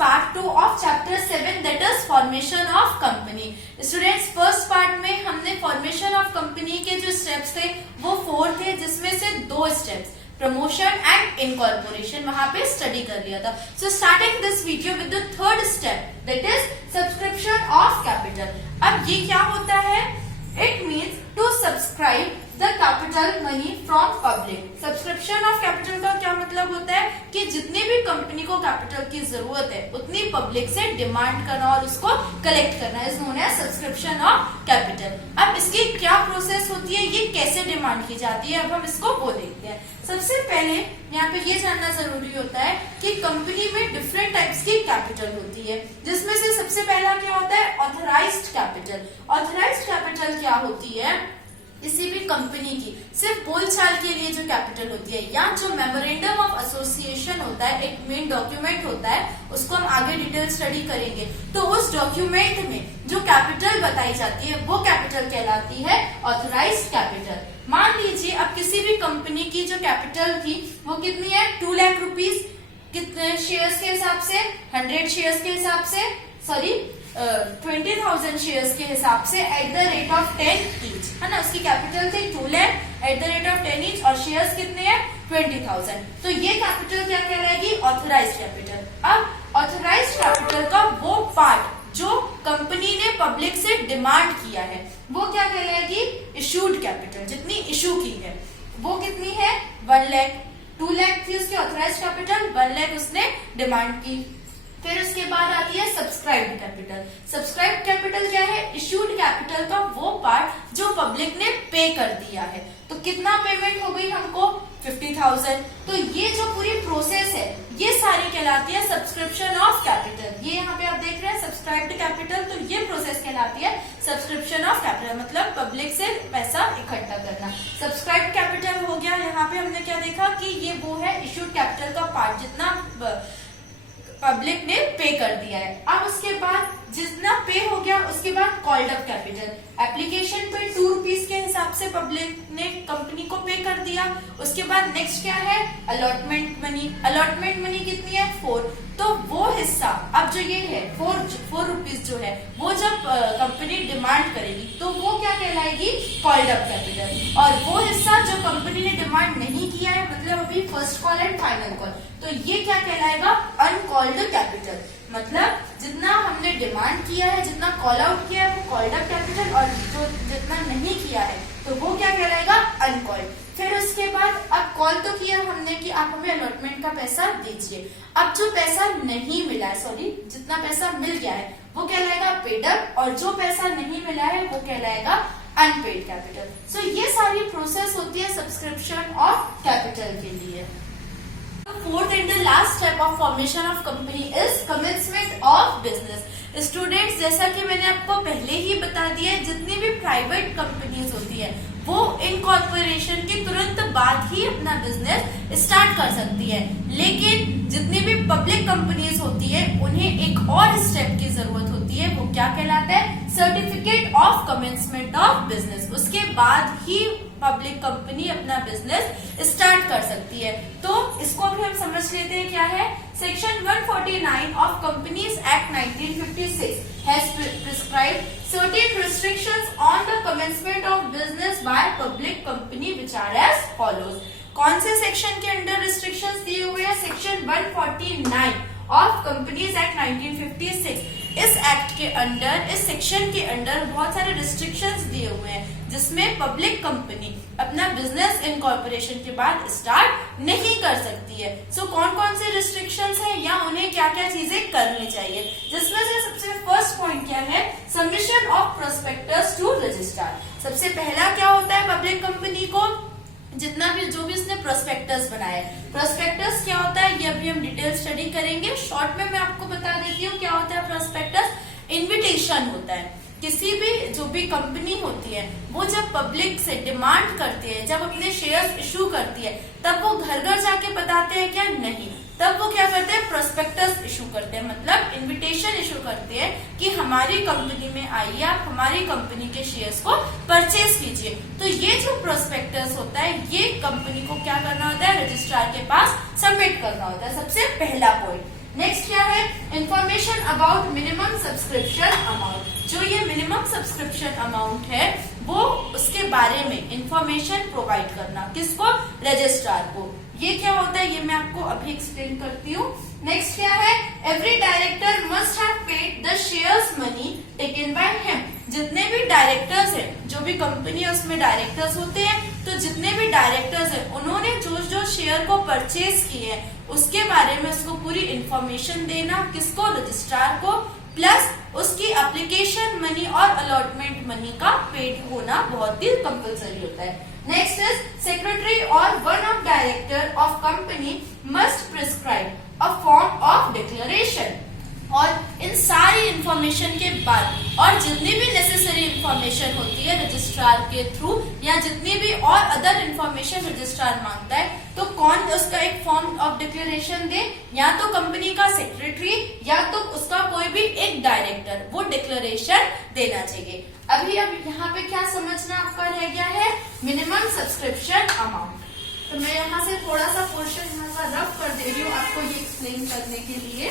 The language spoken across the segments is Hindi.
part 2 of chapter 7 that is formation of company. Students first part में हमने formation of company के जो steps थे वो 4 थे, जिसमें से 2 steps प्रमोशन एंड इनकॉर्पोरेशन वहां पे स्टडी कर लिया था. So starting this video with the third step that is subscription of capital. अब ये क्या होता है? It means to subscribe the capital money from public. Subscription of capital का क्या मतलब होता है कि जितनी भी कंपनी को कैपिटल की जरूरत है उतनी पब्लिक से डिमांड करना और उसको कलेक्ट करना is known as subscription of capital. अब इसकी क्या प्रोसेस होती है, ये कैसे डिमांड की जाती है, अब हम इसको वो देखते हैं. सबसे पहले यहाँ पे ये जानना जरूरी होता है कि कंपनी में डिफरेंट टाइप्स की कैपिटल होती है, जिसमें से सबसे पहला क्या होता है? Authorised capital. ऑथराइज्ड कैपिटल क्या होती है? किसी भी कंपनी की सिर्फ बोलचाल के लिए जो कैपिटल होती है या जो मेमोरेंडम ऑफ एसोसिएशन होता है, एक मेन डॉक्यूमेंट होता है, उसको हम आगे डिटेल स्टडी करेंगे. तो उस डॉक्यूमेंट में जो कैपिटल बताई जाती है वो कैपिटल कहलाती है ऑथराइज्ड कैपिटल. मान लीजिए अब किसी भी कंपनी की जो कैपिटल थी वो कितनी है? 2 लाख रुपीज. कितने शेयर्स के हिसाब से? 100 शेयर्स के हिसाब से, सॉरी 20,000 शेयर्स के हिसाब से at the rate of 10 each, है ना. उसकी कैपिटल थी 2 lakh at the rate of 10 each और शेयर्स कितने हैं? 20,000. तो ये कैपिटल क्या कहलाएगी? Authorised capital. अब ऑथराइज्ड कैपिटल का वो पार्ट जो कंपनी ने पब्लिक से डिमांड किया है वो क्या कहलाएगी? Issued capital. जितनी इशू की है वो कितनी है? 1 लाख. 2 लाख थी उसकी ऑथराइज्ड कैपिटल, 1 लाख उसने डिमांड की. फिर उसके बाद आती है सब्सक्राइब्ड कैपिटल. सब्सक्राइब्ड कैपिटल क्या है? इशूड कैपिटल का वो पार्ट जो पब्लिक ने पे कर दिया है. तो कितना पेमेंट हो गई हमको? 50,000. तो ये जो पूरी प्रोसेस है ये सारी कहलाती है सब्सक्रिप्शन ऑफ कैपिटल. ये यहाँ पे आप देख रहे हैं सब्सक्राइब्ड कैपिटल, तो ये प्रोसेस कहलाती है सब्सक्रिप्शन ऑफ कैपिटल, मतलब पब्लिक से पैसा इकट्ठा करना. सब्सक्राइब्ड कैपिटल हो गया. यहाँ पे हमने क्या देखा कि ये वो है इशूड कैपिटल का पार्ट जितना पब्लिक ने पे कर दिया है. अब उसके बाद जितना पे हो गया उसके बाद कॉल्ड अप कैपिटल. एप्लीकेशन पे 2 रुपीज के हिसाब से पब्लिक ने कंपनी को पे कर दिया. उसके बाद नेक्स्ट क्या है? Allotment money. अलॉटमेंट मनी कितनी है? 4. तो वो हिस्सा अब जो ये है 4 रुपीज जो है वो जब कंपनी डिमांड करेगी तो वो क्या कहलाएगी? Called up capital. और वो हिस्सा जो कंपनी ने डिमांड नहीं किया है, मतलब अभी first call and final call, तो ये क्या कहलाएगा? Uncalled capital. मतलब जितना हमने डिमांड किया है, जितना कॉल आउट किया है वो कॉल्ड अप कैपिटल, और जो जितना नहीं किया है तो वो क्या कहलाएगा? अनकॉल्ड. फिर उसके बाद अब कॉल तो किया हमने कि आप हमें अलॉटमेंट का पैसा दीजिए. अब जो पैसा नहीं मिला है, सॉरी जितना पैसा मिल गया है वो कहलाएगा पेड अप, और जो पैसा नहीं मिला है वो कहलाएगा अनपेड कैपिटल. सो ये सारी प्रोसेस होती है सब्सक्रिप्शन ऑफ कैपिटल के लिए. Fourth and the last step of formation of company is commencement of business. Students, जैसा कि मैंने आपको पहले ही बता दिया है, जितनी भी प्राइवेट कंपनीज होती है वो इनकॉर्पोरेशन के तुरंत बाद ही अपना बिजनेस स्टार्ट कर सकती है. लेकिन जितनी भी पब्लिक कंपनीज होती है उन्हें एक और स्टेप की जरूरत होती है. वो क्या कहलाता है? Certificate of commencement of business. उसके बाद ही पब्लिक कंपनी अपना बिजनेस स्टार्ट कर सकती है. तो इसको अभी हम समझ लेते हैं क्या है. Section 149 of companies act 1956 has prescribed certain restrictions on the commencement of business by public company which are as follows. कौन से सेक्शन के अंडर रिस्ट्रिक्शंस दिए हुए हैं? Section 149 of companies act 1956. इस एक्ट के अंडर, इस सेक्शन के अंडर बहुत सारे रिस्ट्रिक्शंस दिए हुए हैं जिसमें पब्लिक कंपनी अपना बिजनेस इनकॉर्पोरेशन के बाद स्टार्ट नहीं कर सकती है. सो कौन कौन से रिस्ट्रिक्शंस हैं या उन्हें क्या क्या चीजें करनी चाहिए, जिसमें से सबसे फर्स्ट पॉइंट क्या है? Submission of prospectus to registrar. सबसे पहला क्या होता है? पब्लिक कंपनी को जितना भी जो भी उसने प्रोस्पेक्टस बनाया है. प्रोस्पेक्टस क्या होता है ये अभी हम डिटेल स्टडी करेंगे. शॉर्ट में मैं आपको बता देती हूँ क्या होता है प्रोस्पेक्टस. इन्विटेशन होता है. किसी भी जो भी कंपनी होती है वो जब पब्लिक से डिमांड करती है, जब अपने शेयर्स इशू करती है, तब वो घर घर जाके बताते हैं क्या? नहीं. तब वो क्या करते हैं? प्रोस्पेक्टस इशू करते हैं, मतलब इनविटेशन इशू करते हैं कि हमारी कंपनी में आइए, आप हमारी कंपनी के शेयर्स को परचेज कीजिए. तो ये जो प्रोस्पेक्टस होता है ये कंपनी को क्या करना होता है? रजिस्ट्रार के पास सबमिट करना होता है. सबसे पहला पॉइंट. नेक्स्ट क्या है? Information about minimum subscription amount, जो ये मिनिमम सब्सक्रिप्शन अमाउंट है वो उसके बारे में इंफॉर्मेशन प्रोवाइड करना, किसको, रजिस्ट्रार को। ये क्या होता है ये मैं आपको अभी एक्सप्लेन करती हूँ। नेक्स्ट क्या है, every director must have paid the shares money taken by him, जितने भी डायरेक्टर्स हैं, जो भी कंपनी है उसमें डायरेक्टर्स होते हैं, तो जितने भी डायरेक्टर्स हैं उन्होंने जो जो शेयर को परचेज किए हैं उसके बारे में उसको पूरी इंफॉर्मेशन देना, किसको, रजिस्ट्रार को, प्लस उसकी एप्लीकेशन मनी और अलॉटमेंट मनी का पेड होना बहुत ही कंपलसरी होता है। नेक्स्ट इज सेक्रेटरी और one of director of company must prescribe a form of declaration, और इन सारी इंफॉर्मेशन के बाद और जितनी भी नेसेसरी इंफॉर्मेशन होती है रजिस्ट्रार के थ्रू या जितनी भी और अदर इंफॉर्मेशन रजिस्ट्रार मांगता है, तो कौन उसका एक फॉर्म ऑफ डिक्लेरेशन दे, या तो कंपनी का सेक्रेटरी या तो उसका कोई भी एक डायरेक्टर वो डिक्लेरेशन देना चाहिए। अभी अब यहाँ पे क्या समझना आपका रह गया है, मिनिमम सब्सक्रिप्शन अमाउंट। तो मैं यहाँ से थोड़ा सा पोर्शन यहाँ का रफ कर दे रही हूँ आपको ये एक्सप्लेन करने के लिए।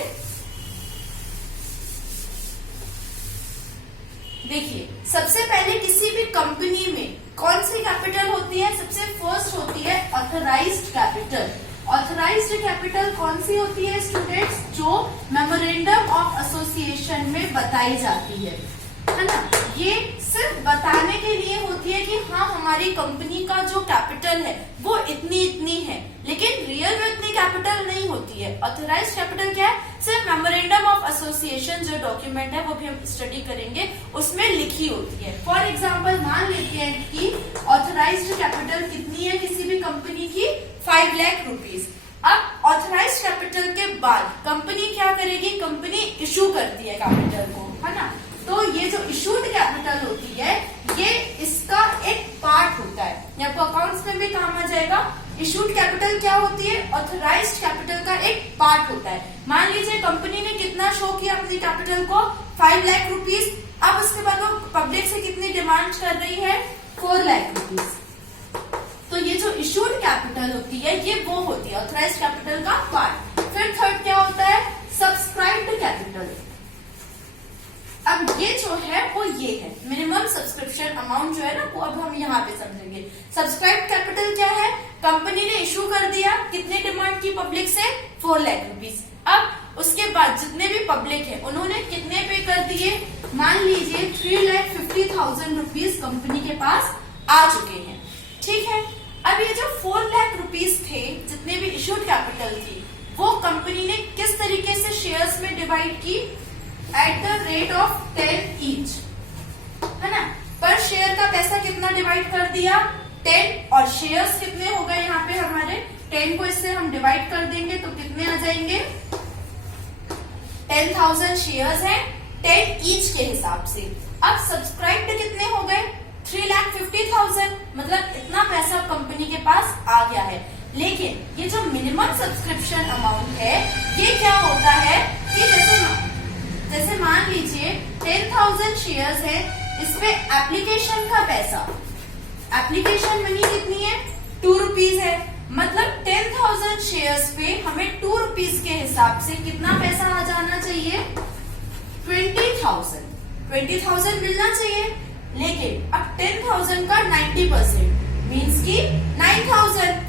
देखिए, सबसे पहले किसी भी कंपनी में कौन सी कैपिटल होती है, सबसे फर्स्ट होती है ऑथराइज्ड कैपिटल। ऑथराइज्ड कैपिटल कौन सी होती है स्टूडेंट्स, जो मेमोरेंडम ऑफ एसोसिएशन में बताई जाती है ना। ये सिर्फ बताने के लिए होती है कि हाँ हमारी कंपनी का जो कैपिटल है वो इतनी इतनी है, लेकिन रियल में इतनी कैपिटल नहीं होती है। ऑथराइज्ड कैपिटल क्या है, सिर्फ मेमोरेंडम ऑफ एसोसिएशन जो डॉक्यूमेंट है वो भी हम स्टडी करेंगे उसमें लिखी होती है। फॉर एग्जाम्पल मान लेते हैं कि ऑथराइज्ड कैपिटल कितनी है किसी भी कंपनी की, 5 लाख रुपीज। अब ऑथराइज्ड कैपिटल के बाद कंपनी क्या करेगी, कंपनी इशू करती है कैपिटल को, है ना। तो ये जो इशूड कैपिटल होती है ये इसका एक पार्ट होता है, ये आपको अकाउंट्स में भी काम आ जाएगा। इशूड कैपिटल क्या होती है, ऑथराइज्ड कैपिटल का एक पार्ट होता है। मान लीजिए कंपनी ने कितना शो किया अपनी कैपिटल को, 5 लाख रुपीज। अब उसके बाद वो पब्लिक से कितनी डिमांड कर रही है, 4 लाख रुपीज। तो ये जो इशूड कैपिटल होती है ये वो होती है ऑथराइज्ड कैपिटल का पार्ट। फिर थर्ड क्या होता है, सब्सक्राइब्ड कैपिटल। अब ये जो है वो ये है मिनिमम सब्सक्रिप्शन अमाउंट जो है ना, वो अब हम यहाँ पे समझेंगे। सब्सक्राइब कैपिटल क्या है, कंपनी ने इशू कर दिया, कितने डिमांड की पब्लिक से, 4 लाख रुपीज। अब उसके बाद जितने भी पब्लिक है उन्होंने कितने पे कर दिए, मान लीजिए 3,50,000 रुपीज कंपनी के पास आ चुके हैं, ठीक है। अब ये जो 4 लाख रुपीज थे जितने भी इशूड कैपिटल थी वो कंपनी ने किस तरीके से शेयर्स में डिवाइड की, eight the rate of 10 each, है ना। पर शेयर का पैसा कितना डिवाइड कर दिया, 10, और शेयर्स कितने हो गए यहाँ पे हमारे, 10 को इससे हम डिवाइड कर देंगे तो कितने आ जाएंगे, 10,000 शेयर्स हैं 10 ईच के हिसाब से। अब सब्सक्राइब्ड कितने हो गए, 3,50,000, मतलब इतना पैसा कंपनी के पास आ गया है। लेकिन ये जो मिनिमम सब्सक्रिप्शन अमाउंट है ये क्या होता है कि जैसे मान लीजिए 10,000 शेयर्स है, इसमें एप्लीकेशन का पैसा, एप्लीकेशन मनी कितनी है, 2 रुपीज है, मतलब 10,000 शेयर्स पे हमें 2 रुपीज के हिसाब से कितना पैसा आ जाना चाहिए, 20,000 मिलना चाहिए। लेकिन अब 10,000 का 90% मीन्स की 9,000।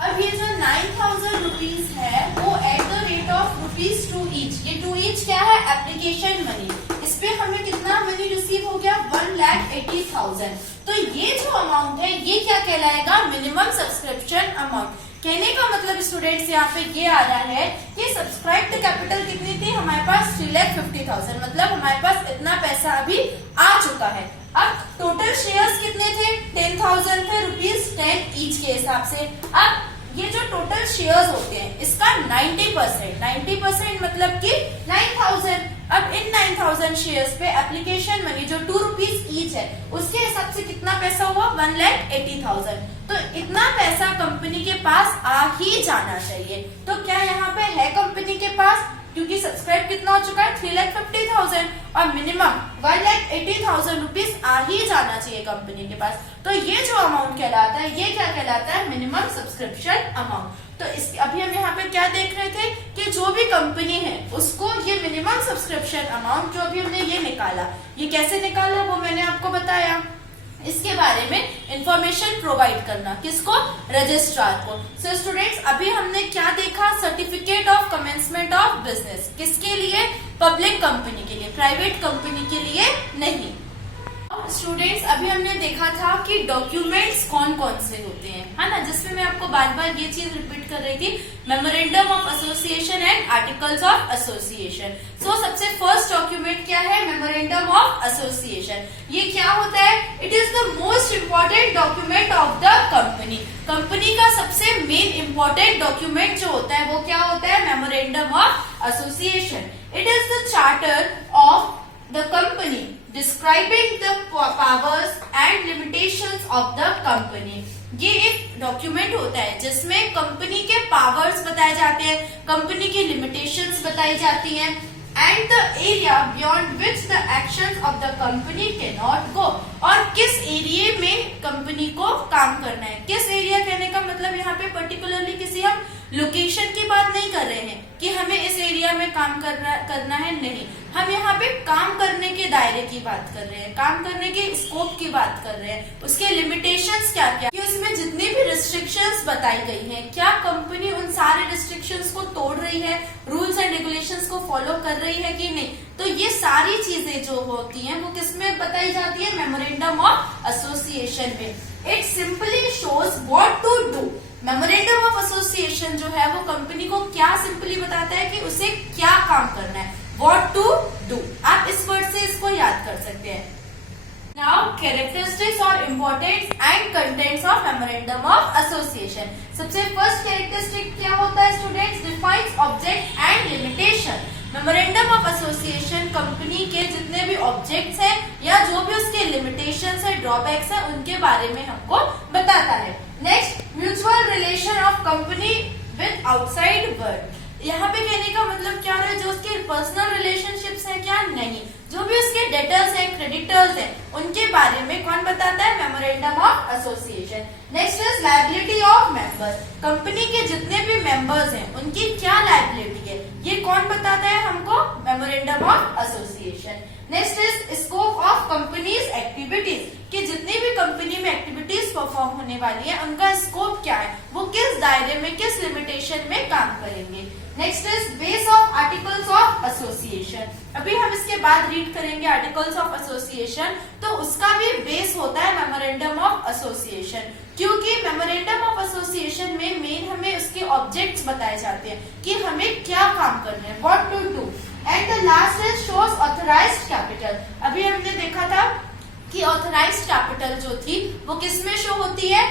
अब ये जो 9,000 रुपीज है वो eight the rate of ₹2 each, ये 2 ईच क्या है, एप्लीकेशन मनी। इस पे हमें कितना मनी रिसीव हो गया, 1,80,000। तो ये जो अमाउंट है ये क्या कहलाएगा, मिनिमम सब्सक्रिप्शन अमाउंट। कहने का मतलब स्टूडेंट्स यहाँ पे ये आ रहा है कि सब्सक्राइब्ड कैपिटल कितनी थी हमारे पास, 3,50,000, मतलब हमारे पास इतना पैसा अभी आ चुका है। अब टोटल शेयर्स कितने थे, 10,000 थे, ₹10 ईच के हिसाब से। अब ये जो टोटल शेयर्स होते हैं इसका 90% मतलब कि 9,000। अब इन 9,000 शेयर्स पे एप्लीकेशन मनी जो 2 रुपीज ईच है उसके हिसाब से कितना पैसा हुआ, 1,80,000। तो इतना पैसा कंपनी के पास आ ही जाना चाहिए। तो क्या यहाँ पे है कंपनी के पास, क्योंकि सब्सक्राइब कितना हो चुका है 3,50,000 और मिनिमम 1,80,000 रुपीज आ ही जाना चाहिए कंपनी के पास। तो ये जो अमाउंट कहलाता है ये क्या कहलाता है, मिनिमम सब्सक्रिप्शन अमाउंट। तो इस अभी हम यहाँ पे क्या देख रहे थे कि जो भी कंपनी है उसको ये मिनिमम सब्सक्रिप्शन अमाउंट जो अभी हमने ये निकाला, ये कैसे निकाला वो मैंने आपको बताया। इसके बारे में इंफॉर्मेशन प्रोवाइड करना किसको, रजिस्ट्रार को। सो स्टूडेंट्स अभी हमने क्या देखा, certificate of commencement of business किसके लिए, पब्लिक कंपनी के लिए, प्राइवेट कंपनी के लिए नहीं। स्टूडेंट्स अभी हमने देखा था कि डॉक्यूमेंट्स कौन कौन से होते हैं, है ना, जिसमें मैं आपको बार बार ये चीज रिपीट कर रही थी, memorandum of association and articles of association. So सबसे फर्स्ट डॉक्यूमेंट क्या है, मेमोरेंडम ऑफ एसोसिएशन। ये क्या होता है, it is the most important document of the company. Company का सबसे मेन इम्पोर्टेंट डॉक्यूमेंट जो होता है वो क्या होता है, memorandum of association. It is the charter of the company describing the powers and limitations of the company। ये एक डॉक्यूमेंट होता है जिसमें कंपनी के पावर्स बताए जाते हैं, कंपनी की लिमिटेशंस बताई जाती हैं, and the area beyond which the actions of the company can not go, और किस एरिया में कंपनी को काम करना है। किस एरिया कहने का मतलब यहाँ पे पर्टिकुलरली किसी हम लोकेशन की बात नहीं कर रहे हैं कि हमें इस एरिया में काम करना है, नहीं, हम यहाँ पे काम करने के दायरे की बात कर रहे हैं, काम करने के स्कोप की बात कर रहे हैं, उसके लिमिटेशंस क्या क्या, कि उसमें जितनी भी रिस्ट्रिक्शंस बताई गई हैं क्या कंपनी उन सारे रिस्ट्रिक्शंस को तोड़ रही है, रूल्स एंड रेगुलेशंस को फॉलो कर रही है कि नहीं। तो ये सारी चीजें जो होती हैं वो किसमें बताई जाती है, मेमोरेंडम ऑफ एसोसिएशन में। It simply shows what to do. Memorandum of association जो है वो कंपनी को क्या सिंपली बताता है कि उसे क्या काम करना है, व्हाट टू डू। आप इस वर्ड से इसको याद कर सकते हैं। नाउ कैरेक्टरिस्टिक्स और importance and contents of memorandum of association. सबसे फर्स्ट कैरेक्टरिस्टिक क्या होता है students, defines object and limitation. Memorandum of association company के जितने भी ऑब्जेक्ट्स हैं या जो भी उसके लिमिटेशंस है, ड्रॉबैक्स है, उनके बारे में हमको बताता है। Next, mutual relation of company with outside world. यहाँ पे कहने का मतलब क्या है, जो उसके पर्सनल रिलेशनशिप्स हैं क्या, नहीं, जो भी उसके डेटर्स हैं, क्रेडिटर्स हैं, उनके बारे में कौन बताता है, memorandum of association. Next is liability of members. Company के जितने भी मेंबर्स हैं उनकी क्या लायबिलिटी है, ये कौन बताता है हमको, memorandum of association. Next is scope of companies activities, कि जितनी भी कंपनी में एक्टिविटीज परफॉर्म होने वाली है उनका स्कोप क्या है, वो किस दायरे में, किस लिमिटेशन में काम करेंगे। Next is base of articles of association. अभी हम इसके बाद रीड करेंगे आर्टिकल्स ऑफ एसोसिएशन, तो उसका भी बेस होता है मेमोरेंडम ऑफ एसोसिएशन, क्योंकि मेमोरेंडम ऑफ एसोसिएशन में मेन हमें उसके ऑब्जेक्ट्स बताए जाते हैं कि हमें क्या काम करना है, what to do. And the last is shows authorised capital. अभी हमने देखा था कि ऑथराइज्ड कैपिटल जो थी वो किसमें शो होती है,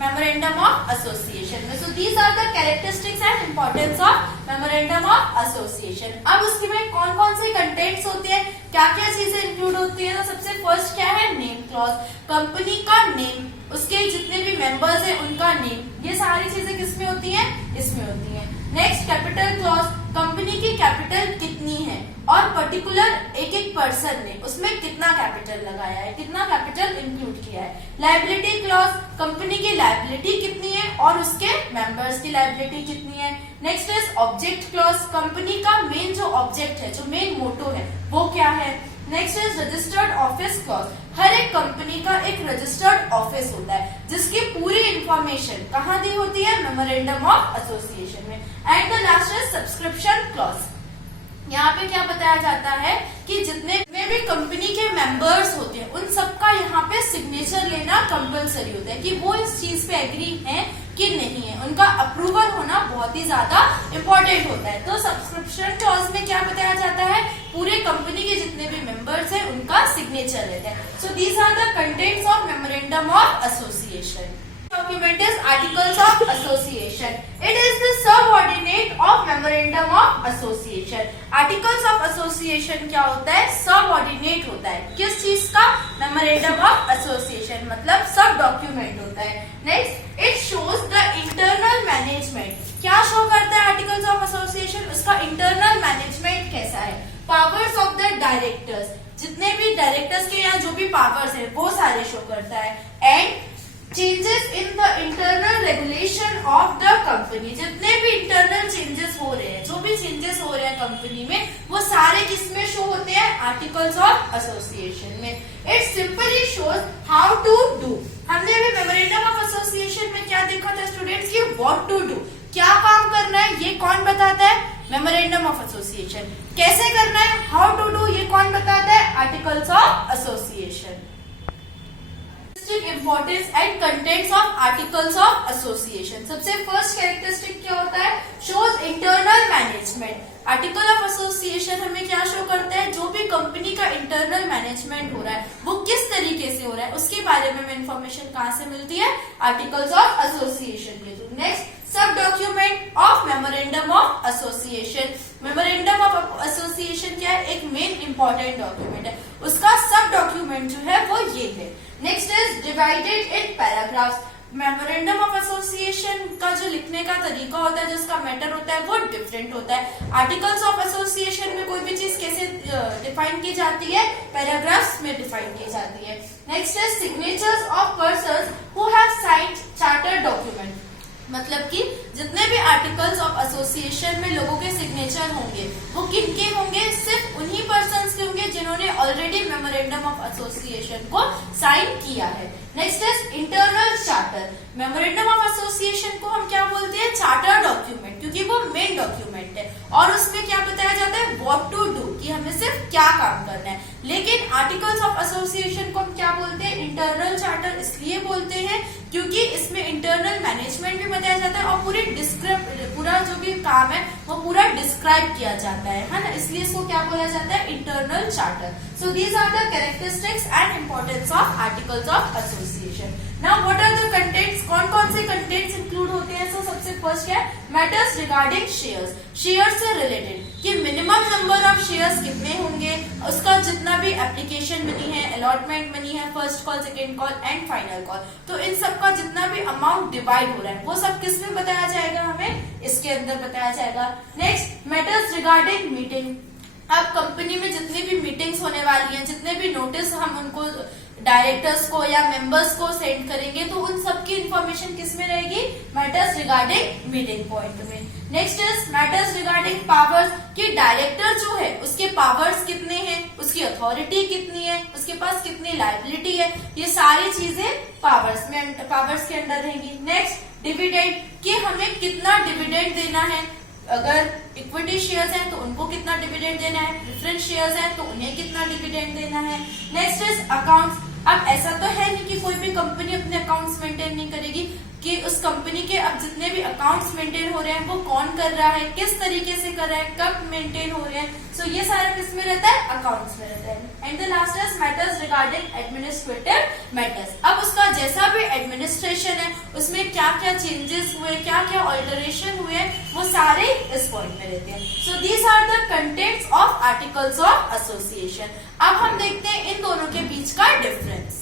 मेमोरेंडम ऑफ एसोसिएशन में। So these are the characteristics and importance of memorandum of association. अब उसके में कौन कौन से कंटेंट्स होते हैं, क्या क्या चीजें इंक्लूड होती है, तो सबसे फर्स्ट क्या है, नेम क्लॉज। कंपनी का नेम, उसके जितने भी मेंबर्स हैं उनका नेम, ये सारी चीजें किसमें होती हैं, इसमें होती हैं। नेक्स्ट, कैपिटल क्लॉज, कंपनी की कैपिटल कितनी है और पर्टिकुलर एक एक पर्सन ने उसमें कितना कैपिटल लगाया है, कितना कैपिटल इंक्लूड किया है। लायबिलिटी क्लॉज, कंपनी की लायबिलिटी कितनी है और उसके मेंबर्स की लायबिलिटी कितनी है। Next is object clause, company का मेन जो ऑब्जेक्ट है, जो मेन मोटो है वो क्या है। Next is registered office clause, हर एक कंपनी का एक रजिस्टर्ड ऑफिस होता है जिसकी पूरी इंफॉर्मेशन कहाँ दी होती है, मेमोरेंडम ऑफ एसोसिएशन में। And the last is subscription clause, यहाँ पे क्या बताया जाता है कि जितने भी कंपनी के मेंबर्स होते हैं उन सबका यहाँ पे सिग्नेचर लेना कंपलसरी होता है कि वो इस चीज पे एग्री हैं कि नहीं है, उनका अप्रूवल होना बहुत ही ज्यादा इम्पोर्टेंट होता है। तो सब्सक्रिप्शन क्लॉज में क्या बताया जाता है, पूरे कंपनी के जितने भी मेंबर्स हैं उनका सिग्नेचर लेते हैं। So these are the contents of memorandum of association. Document is Articles of Association. It is the subordinate of Memorandum of Association. Articles of Association क्या होता है, subordinate होता है किस चीज का, Memorandum of Association, मतलब सब डॉक्यूमेंट होता है। Next, it shows the internal management. क्या शो करता है Articles of Association, उसका internal management powers of the directors, जितने भी डायरेक्टर्स के यहाँ जो भी पावर्स है वो सारे शो करता है। And changes in the internal regulation of the company, जितने भी इंटरनल चेंजेस हो रहे हैं, जो भी चेंजेस हो रहे हैं कंपनी में, वो सारे किसमें शो होते हैं? आर्टिकल्स ऑफ एसोसिएशन में। It simply shows how to do. हमने अभी मेमोरेंडम ऑफ एसोसिएशन में क्या देखा था स्टूडेंट्स की व्हाट टू डू, क्या काम करना है ये कौन बताता है? Memorandum of association. कैसे करना है? हाउ टू डू ये कौन बताता है? Articles of association. Importance and contents of articles of association. सबसे फर्स्ट कैरेक्टरिस्टिक क्या होता है? Shows internal management. Article of association हमें क्या शो करता है? जो भी कंपनी का इंटरनल मैनेजमेंट हो रहा है वो किस तरीके से हो रहा है उसके बारे में हमें इंफॉर्मेशन कहाँ से मिलती है? आर्टिकल्स ऑफ एसोसिएशन के थ्रू। नेक्स्ट, सब document of memorandum of association. Memorandum of association क्या है? एक मेन इंपॉर्टेंट डॉक्यूमेंट है, उसका सब डॉक्यूमेंट जो है वो ये है। Next is divided in paragraphs. Memorandum of association का जो लिखने का तरीका होता है, जिसका मैटर होता है वो डिफरेंट होता है। आर्टिकल्स ऑफ एसोसिएशन में कोई भी चीज कैसे डिफाइन की जाती है? पैराग्राफ्स में डिफाइन की जाती है। Next is signatures of persons who have signed charter document. मतलब कि जितने भी आर्टिकल्स ऑफ एसोसिएशन में लोगों के सिग्नेचर होंगे वो किनके होंगे? सिर्फ उन्हीं पर्सन्स के होंगे जिन्होंने ऑलरेडी मेमोरेंडम ऑफ एसोसिएशन को साइन किया है। Next is internal charter. Memorandum of association को हम क्या बोलते हैं? चार्टर डॉक्यूमेंट, क्योंकि वो मेन डॉक्यूमेंट है और उसमें क्या बताया जाता है? व्हाट टू डू, कि हमें सिर्फ क्या काम करना है। लेकिन आर्टिकल्स ऑफ एसोसिएशन को हम क्या बोलते हैं? इंटरनल चार्टर इसलिए बोलते हैं क्योंकि इसमें इंटरनल मैनेजमेंट भी बताया जाता है और पूरा जो भी काम है वो पूरा डिस्क्राइब किया जाता है ना, इसलिए इसको क्या बोला जाता है? Internal charter. So these are the characteristics and importance of articles of association. Now what are the contents? कौन कौन से कंटेंट्स इंक्लूड होते हैं? सो सबसे फर्स्ट है मैटर्स रिगार्डिंग शेयर्स। शेयर से रिलेटेड कि मिनिमम नंबर ऑफ शेयर्स कितने होंगे, उसका जितना भी एप्लीकेशन मनी है, अलॉटमेंट मनी है, first call, second call and final call, तो इन सब का जितना भी अमाउंट डिवाइड हो रहा है वो सब किस में बताया जाएगा? हमें इसके अंदर बताया जाएगा। Next, matters regarding meeting. अब कंपनी में जितनी भी मीटिंग्स होने वाली हैं, जितने भी नोटिस हम उनको डायरेक्टर्स को या मेंबर्स को सेंड करेंगे, तो उन सब की इंफॉर्मेशन किस में रहेगी? मैटर्स रिगार्डिंग मीटिंग पॉइंट में। Next is matters regarding powers, कि डायरेक्टर जो है उसके पावर्स कितने हैं, उसकी अथॉरिटी कितनी है, उसके पास कितनी लायबिलिटी है, ये सारी चीजें पावर्स के अंडर रहेंगी। नेक्स्ट, डिविडेंड, कि हमें कितना डिविडेंड देना है। अगर इक्विटी शेयर्स हैं तो उनको कितना डिविडेंड देना है, प्रेफरेंस शेयर्स हैं तो उन्हें कितना डिविडेंड देना है। Next is accounts. अब ऐसा तो है नहीं कि कोई भी कंपनी अपने अकाउंट्स मेंटेन नहीं करेगी, कि उस कंपनी के अब जितने भी अकाउंट्स मेंटेन हो रहे हैं वो कौन कर रहा है, किस तरीके से कर रहा है, कब मेंटेन हो रहे हैं। सो ये सारा किस में रहता है? अकाउंट्स में रहता है। And the last is matters regarding administrative matters. अब उसका जैसा भी एडमिनिस्ट्रेशन है उसमें क्या क्या चेंजेस हुए, क्या क्या ऑल्टरेशन हुए, वो सारे इस पॉइंट में रहते हैं। So these are the contents of articles of association. अब हम देखते हैं इन दोनों के बीच का difference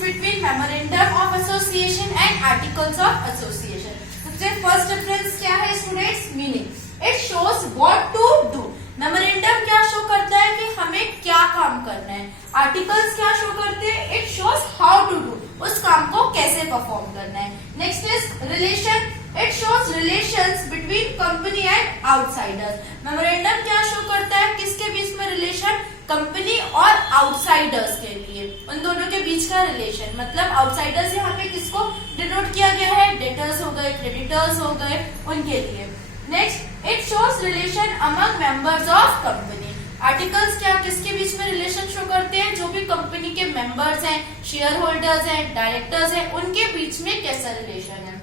between memorandum of association and articles of association. सबसे फर्स्ट डिफरेंस क्या है students? Meaning. It shows what to do. Memorandum क्या शो करता है कि हमें क्या काम करना है, आर्टिकल्स क्या शो करते हैं? It shows how to do, उस काम को कैसे परफॉर्म करना है। Next is relation. It shows relations between company and outsiders. Memorandum क्या शो करता है? किसके बीच में रिलेशन? कंपनी और आउटसाइडर्स के लिए, उन दोनों के बीच का रिलेशन। मतलब आउटसाइडर्स यहाँ पे किसको डिनोट किया गया है? डेटर्स हो गए, क्रेडिटर्स हो गए, उनके लिए। Next, it shows relation among members of company. Articles क्या किसके बीच में रिलेशन शो करते हैं? जो भी कंपनी के मेंबर्स हैं, शेयर होल्डर्स हैं, डायरेक्टर्स हैं, उनके बीच में कैसा रिलेशन है।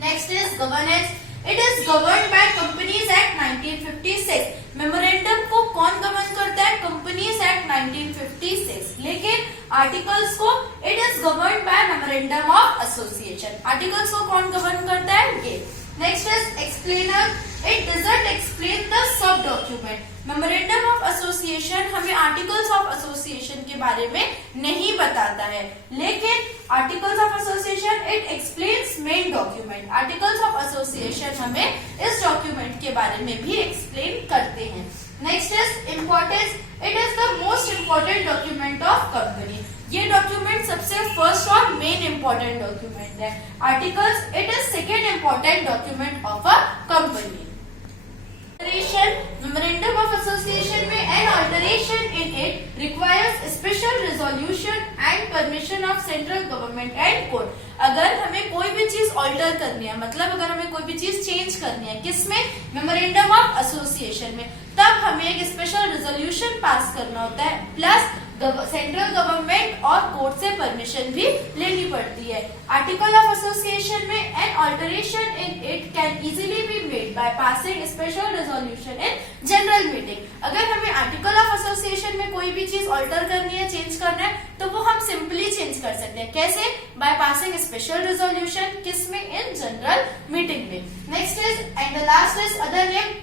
Next is governance. It is governed by companies act 1956। Memorandum को कौन गवर्न करता है? Companies act 1956। लेकिन आर्टिकल्स को it is governed bye memorandum of association. Articles को कौन गवर्न करता है? ये। Next is explainer. It doesn't explain the sub document. Memorandum of association हमें आर्टिकल्स ऑफ एसोसिएशन के बारे में नहीं बताता है, लेकिन articles of association it explains main document. Articles of association हमें इस डॉक्यूमेंट के बारे में भी एक्सप्लेन करते हैं। Next is importance, it is the most important document of company. ये डॉक्यूमेंट सबसे फर्स्ट और मेन इंपॉर्टेंट डॉक्यूमेंट है। Articles it is second important document of a company. Memorandum of association में an alteration in it requires special resolution and permission of central government and court. अगर हमें कोई भी चीज ऑल्टर करनी है, मतलब अगर हमें कोई भी चीज चेंज करनी है, किसमें? मेमोरेंडम ऑफ एसोसिएशन में, तब हमें एक स्पेशल रिजोल्यूशन पास करना होता है, प्लस सेंट्रल गवर्नमेंट और कोर्ट से परमिशन भी लेनी पड़ती है। आर्टिकल ऑफ एसोसिएशन में an alteration in it can easily be made by passing special resolution in general meeting. अगर हमें आर्टिकल ऑफ एसोसिएशन में कोई भी चीज ऑल्टर करनी है, चेंज करना है, तो वो हम सिंपली चेंज कर सकते हैं। कैसे? बाय पासिंग स्पेशल रेजोल्यूशन, किसमें? इन जनरल मीटिंग में। Next is and the last is other name,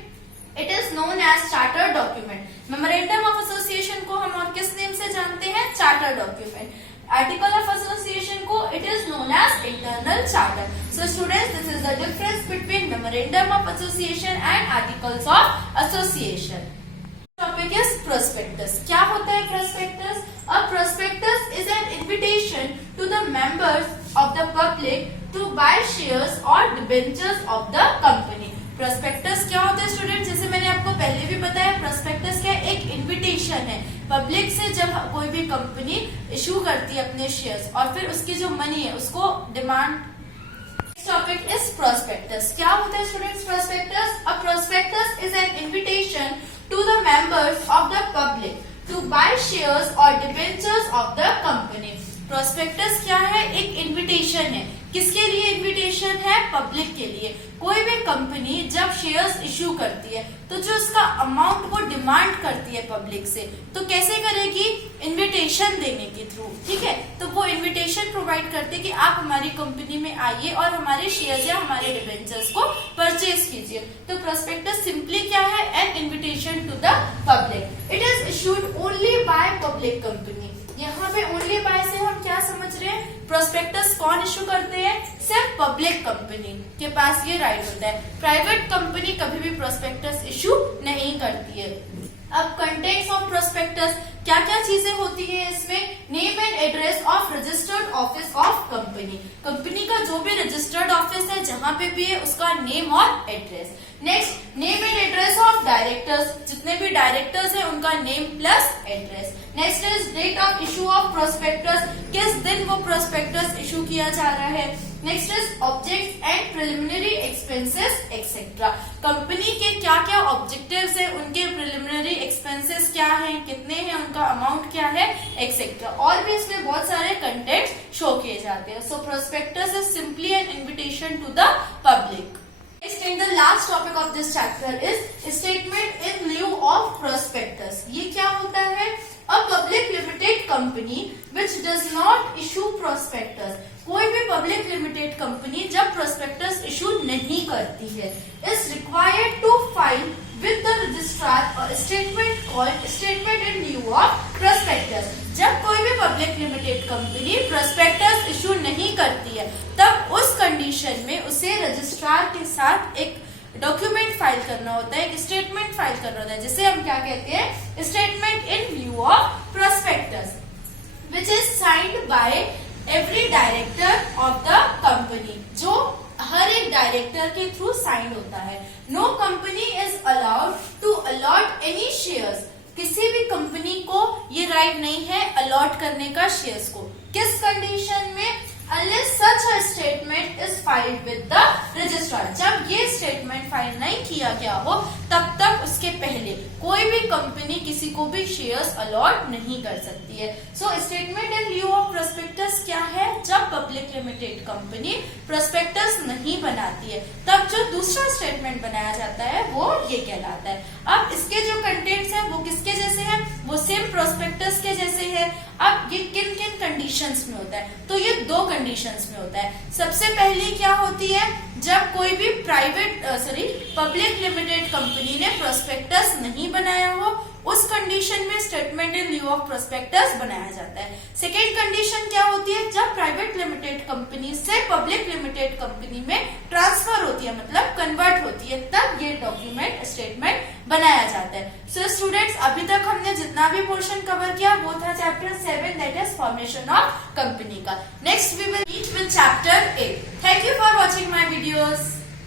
it is known as charter document. Memorandum of association को हम और किस नेम से जानते हैं? Charter document. Article of association को it is known as internal charter. So students, this is the difference between memorandum of association and articles of association. Topic is prospectus. क्या होता है prospectus? A prospectus is an invitation to the members of the public to buy shares और debentures of the company. Prospectus क्या होता है स्टूडेंट? जैसे मैंने आपको पहले भी बताया, प्रोस्पेक्टस क्या? एक इन्विटेशन है पब्लिक से। जब कोई भी कंपनी इशू करती है अपने शेयर्स और फिर उसकी जो मनी है उसको डिमांड। Topic is prospectus. क्या होता है students prospectus? A prospectus is an invitation to the members of the public to buy shares और debentures of the company. Prospectus क्या है? एक इन्विटेशन है। किसके लिए इन्विटेशन है? पब्लिक के लिए। कोई भी कंपनी जब शेयर्स इश्यू करती है तो जो उसका अमाउंट वो डिमांड करती है पब्लिक से, तो कैसे करेगी? इन्विटेशन देने के थ्रू। ठीक है, तो वो इन्विटेशन प्रोवाइड करते कि आप हमारी कंपनी में आइए और हमारे शेयर्स या हमारे डिबेंचर्स को परचेज कीजिए। तो प्रोस्पेक्टस सिंपली क्या है? An invitation to the public. It is issued only by public company. यहाँ पे ओनली बाय से हम क्या समझ रहे हैं? प्रोस्पेक्टस कौन इशू करते हैं? सिर्फ पब्लिक कंपनी के पास ये राइट होता है। प्राइवेट कंपनी कभी भी प्रोस्पेक्टस इशू नहीं करती है। अब कंटेंट्स ऑफ प्रोस्पेक्टस, क्या क्या चीजें होती है इसमें? Name and address of registered office of company. Company का जो भी रजिस्टर्ड ऑफिस है जहाँ पे भी है उसका नेम और address. Next, name and address of directors, जितने भी डायरेक्टर्स हैं उनका name plus address. Next is date of issue of prospectus, किस दिन वो प्रोस्पेक्टस इशू किया जा रहा है। Next is objects and preliminary expenses etcetera. Company के क्या क्या ऑब्जेक्टिव्स हैं, उनके प्रिलिमिनरी एक्सपेंसेस क्या हैं, कितने हैं, उनका अमाउंट क्या है, एक्सेट्रा। और भी इसमें बहुत सारे कंटेंट्स शो किए जाते हैं। So prospectus is simply an invitation to the public. The last topic of this chapter is statement in lieu of prospectus. ये क्या होता है? A public limited company which does not issue prospectus. कोई भी पब्लिक लिमिटेड कंपनी जब प्रोस्पेक्टस इशू नहीं करती है, is required to file with the registrar a statement called statement in lieu of prospectus. जब कोई भी public limited company prospectus issue नहीं करती है, तब उस कंडीशन में उसे रजिस्ट्रार के साथ एक डॉक्यूमेंट फाइल करना होता है, एक स्टेटमेंट फाइल करना होता है, जिसे हम क्या कहते हैं? Statement in lieu of prospectus, which is signed by every director of the company, जो हर एक डायरेक्टर के थ्रू साइन होता है। No company is allowed to allot any shares. किसी भी कंपनी को ये राइट नहीं है अलॉट करने का शेयर्स को। किस कंडीशन में? unless such a statement is filed with the registrar. जब ये स्टेटमेंट फाइल नहीं किया गया हो तब तक उसके पहले कोई भी कंपनी किसी को भी शेयर्स अलॉट नहीं कर सकती है। So statement in lieu of prospectus क्या है? जब पब्लिक लिमिटेड कंपनी प्रोस्पेक्टस नहीं बनाती है तब जो दूसरा स्टेटमेंट बनाया जाता है वो ये कहलाता है। अब इसके जो कंटेंट्स हैं वो किसके जैसे हैं? वो सेम प्रोस्पेक्टस के जैसे हैं। अब ये किन किन कंडीशंस में होता है? तो ये दो कंडीशंस में होता है। सबसे पहली क्या होती है? जब कोई भी पब्लिक लिमिटेड कंपनी ने प्रोस्पेक्टस नहीं बनाया हो, उस कंडीशन में statement in lieu of prospectus बनाया जाता है। सेकेंड कंडीशन क्या होती है, जब प्राइवेट लिमिटेड कंपनी से पब्लिक लिमिटेड कंपनी में ट्रांसफर होती है, मतलब कन्वर्ट होती है, तब ये डॉक्यूमेंट स्टेटमेंट बनाया जाता है। सो स्टूडेंट्स, अभी तक हमने जितना भी पोर्शन कवर किया वो था chapter 7, that is formation of company का। Next we will meet with chapter 8। Thank you for watching my videos.